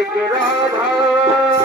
एक राधा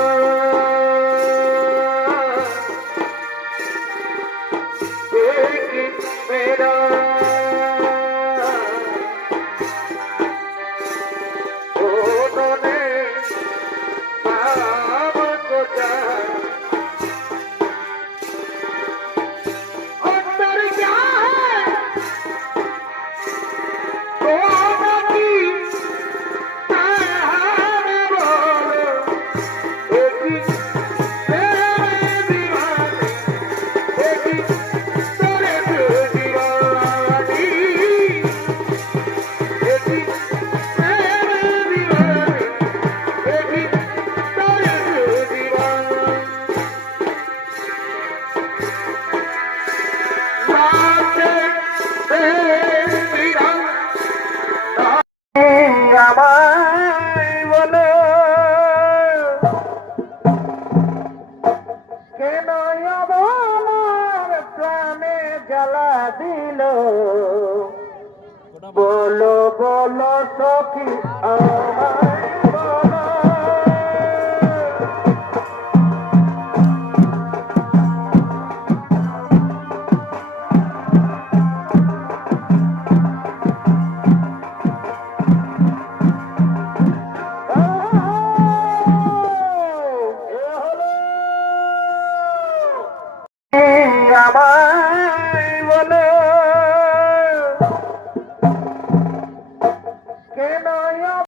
জ্বালা দিল। বলো বলো সখী আমার